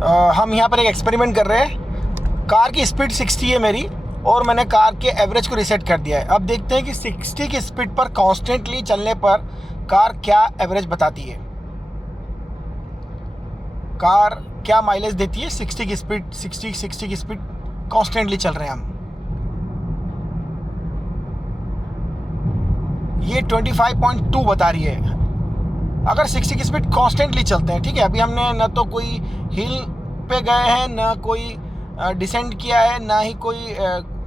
हम यहाँ पर एक एक्सपेरिमेंट कर रहे हैं। कार की स्पीड 60 है मेरी, और मैंने कार के एवरेज को रीसेट कर दिया है। अब देखते हैं कि 60 की स्पीड पर कॉन्स्टेंटली चलने पर कार क्या एवरेज बताती है, कार क्या माइलेज देती है 60 की स्पीड कॉन्स्टेंटली चल रहे हैं हम। ये 25.2 बता रही है अगर 60 की स्पीड कॉन्स्टेंटली चलते हैं। ठीक है, अभी हमने न तो कोई हिल पे गए हैं, ना कोई डिसेंड किया है, ना ही कोई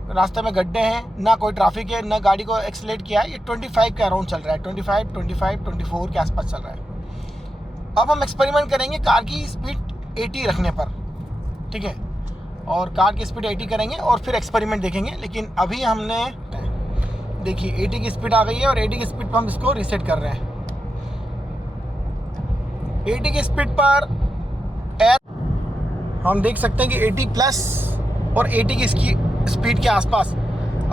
रास्ते में गड्ढे हैं, ना कोई ट्रैफिक है, ना गाड़ी को एक्सीलरेट किया है। ये 25 के अराउंड चल रहा है, 24 के आसपास चल रहा है। अब हम एक्सपेरिमेंट करेंगे कार की स्पीड 80 रखने पर। ठीक है, और कार की स्पीड 80 करेंगे और फिर एक्सपेरिमेंट देखेंगे। लेकिन अभी हमने देखिए 80 की स्पीड आ गई है, और 80 की स्पीड पर हम इसको रीसेट कर रहे हैं। 80 की स्पीड पर हम देख सकते हैं कि 80 प्लस और 80 की इसकी स्पीड के आसपास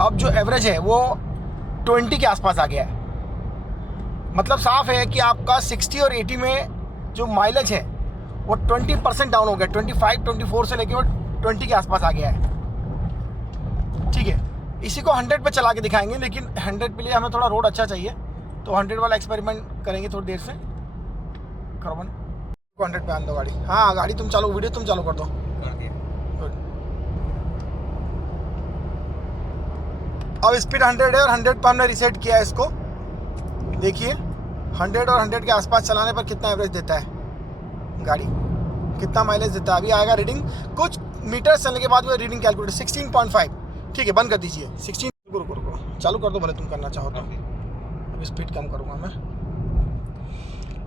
अब जो एवरेज है वो 20 के आसपास आ गया है। मतलब साफ है कि आपका 60 और 80 में जो माइलेज है वो 20% डाउन हो गया। 24 से लेके वो 20 के आसपास आ गया है। ठीक है, इसी को 100 पे चला के दिखाएंगे, लेकिन 100 पे लिए हमें थोड़ा रोड अच्छा चाहिए, तो 100 वाला एक्सपेरिमेंट करेंगे थोड़ी देर से। करबन 100 पे आन दो गाड़ी। हाँ, गाड़ी तुम चालू, वीडियो तुम चालू कर दो। अब स्पीड 100 है और 100 पे हमने रीसेट किया है इसको। देखिए 100 और 100 के आसपास चलाने पर कितना एवरेज देता है गाड़ी, कितना माइलेज देता है। अभी आएगा रीडिंग, कुछ मीटर चलने के बाद वो रीडिंग कैलकुलेटर 16.5। ठीक है, बंद कर दीजिए। 16 रुको चालू कर दो, भले तुम करना चाहो तो। अब स्पीड कम करूँगा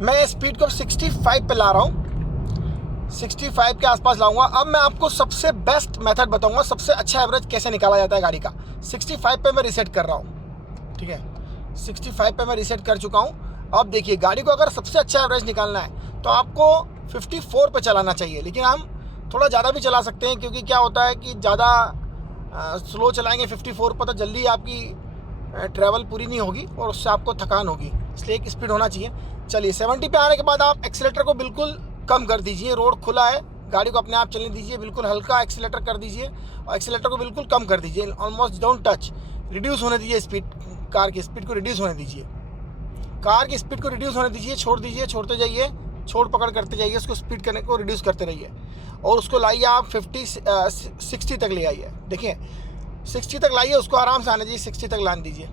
मैं स्पीड को 65 पे ला रहा हूँ, 65 के आसपास लाऊंगा। अब मैं आपको सबसे बेस्ट मेथड बताऊंगा, सबसे अच्छा एवरेज कैसे निकाला जाता है गाड़ी का। 65 पे मैं रीसेट कर रहा हूँ। ठीक है, 65 पे मैं रीसेट कर चुका हूँ। अब देखिए, गाड़ी को अगर सबसे अच्छा एवरेज निकालना है तो आपको 54 पे चलाना चाहिए, लेकिन हम थोड़ा ज़्यादा भी चला सकते हैं, क्योंकि क्या होता है कि ज़्यादा स्लो चलाएंगे 54 पर तो जल्दी आपकी ट्रैवल पूरी नहीं होगी और उससे आपको थकान होगी, इसलिए एक स्पीड होना चाहिए। चलिए 70 पे आने के बाद आप एक्सीलेटर को बिल्कुल कम कर दीजिए। रोड खुला है, गाड़ी को अपने आप चलने दीजिए, बिल्कुल हल्का एक्सीलेटर कर दीजिए और एक्सीलेटर को बिल्कुल कम कर दीजिए, ऑलमोस्ट डोंट टच। रिड्यूस होने दीजिए स्पीड, कार की स्पीड को रिड्यूस होने दीजिए, कार की स्पीड को रिड्यूस होने दीजिए। छोड़ दीजिए, छोड़ते जाइए, छोड़ पकड़ करते जाइए, उसको स्पीड करने को रिड्यूस करते रहिए और उसको लाइए आप 60 तक ले आइए। देखिए 60 तक लाइए, उसको आराम से आने दीजिए, 60 तक लाने दीजिए।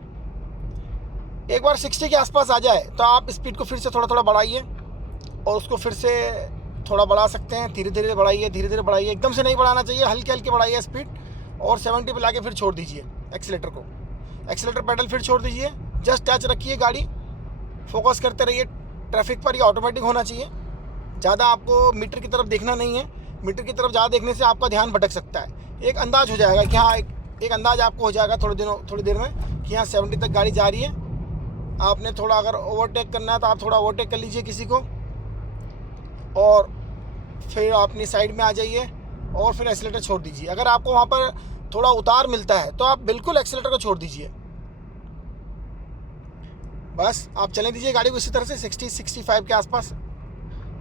एक बार 60 के आसपास आ जाए तो आप स्पीड को फिर से थोड़ा बढ़ाइए और उसको फिर से थोड़ा बढ़ा सकते हैं। धीरे धीरे बढ़ाइए, एकदम से नहीं बढ़ाना चाहिए, हल्के हल्के बढ़ाइए स्पीड। और 70 पे लाके फिर छोड़ दीजिए एक्सीलेटर को, एक्सीलेटर पेडल फिर छोड़ दीजिए, जस्ट टच रखिए गाड़ी, फोकस करते रहिए ट्रैफिक पर। ये ऑटोमेटिक होना चाहिए, ज़्यादा आपको मीटर की तरफ देखना नहीं है। मीटर की तरफ ज़्यादा देखने से आपका ध्यान भटक सकता है। एक अंदाज़ हो जाएगा कि हाँ, एक अंदाज़ आपको हो जाएगा थोड़ी देर में कि हाँ 70 तक गाड़ी जा रही है। आपने थोड़ा अगर ओवरटेक करना है तो आप थोड़ा ओवरटेक कर लीजिए किसी को, और फिर अपनी साइड में आ जाइए और फिर एक्सीलेटर छोड़ दीजिए। अगर आपको वहाँ पर थोड़ा उतार मिलता है तो आप बिल्कुल एक्सीलेटर को छोड़ दीजिए, बस आप चलने दीजिए गाड़ी को इसी तरह से 60-65 के आसपास,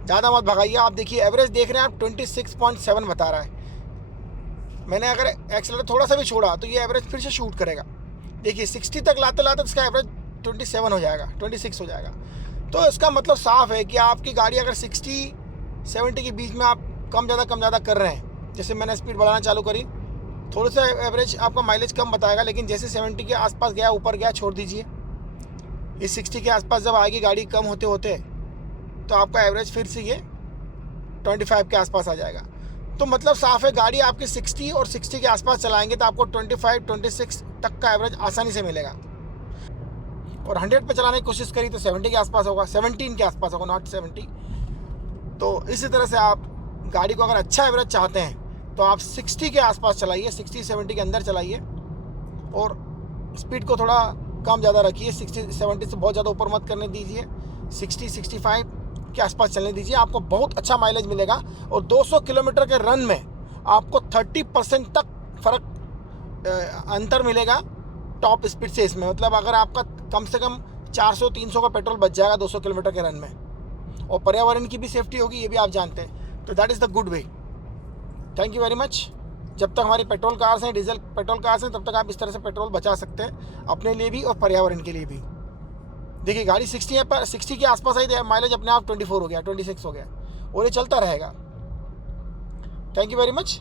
ज़्यादा मत भगाइए। आप देखिए एवरेज देख रहे हैं आप 26.7 बता रहा है। मैंने अगर एक्सीलेटर थोड़ा सा भी छोड़ा तो ये एवरेज फिर से शूट करेगा। देखिए 60 तक लाते लाते इसका एवरेज 27 हो जाएगा, 26 हो जाएगा। तो इसका मतलब साफ है कि आपकी गाड़ी अगर 60-70 के बीच में आप कम ज़्यादा कर रहे हैं, जैसे मैंने स्पीड बढ़ाना चालू करी, थोड़ा सा एवरेज आपका माइलेज कम बताएगा, लेकिन जैसे 70 के आसपास गया, ऊपर गया, छोड़ दीजिए। इस 60 के आसपास जब आएगी गाड़ी कम होते होते तो आपका एवरेज फिर से ये 25 के आसपास आ जाएगा। तो मतलब साफ है, गाड़ी आपकी 60 और 60 के आसपास चलाएंगे तो आपको 25-26 तक का एवरेज आसानी से मिलेगा। और 100 पे चलाने की कोशिश करी तो 70 के आसपास होगा, 17 के आसपास होगा, नॉट 70। तो इसी तरह से आप गाड़ी को अगर अच्छा एवरेज चाहते हैं तो आप 60 के आसपास चलाइए, 60-70 के अंदर चलाइए और स्पीड को थोड़ा कम ज़्यादा रखिए। 60-70 से बहुत ज़्यादा ऊपर मत करने दीजिए, 60-65 के आसपास चलने दीजिए। आपको बहुत अच्छा माइलेज मिलेगा और 200 किलोमीटर के रन में आपको 30% तक अंतर मिलेगा टॉप स्पीड से इसमें। मतलब अगर आपका कम से कम 400-300 का पेट्रोल बच जाएगा 200 किलोमीटर के रन में, और पर्यावरण की भी सेफ्टी होगी, ये भी आप जानते हैं। तो that is the good way. Thank you very much. जब तक हमारी पेट्रोल कार्स हैं, डीजल पेट्रोल कार्स हैं, तब तक आप इस तरह से पेट्रोल बचा सकते हैं, अपने लिए भी और पर्यावरण के लिए भी। देखिए गाड़ी 60 है, पर 60 के आसपास आई, माइलेज अपने आप 24 हो गया, 26 हो गया, और ये चलता रहेगा। Thank you very much.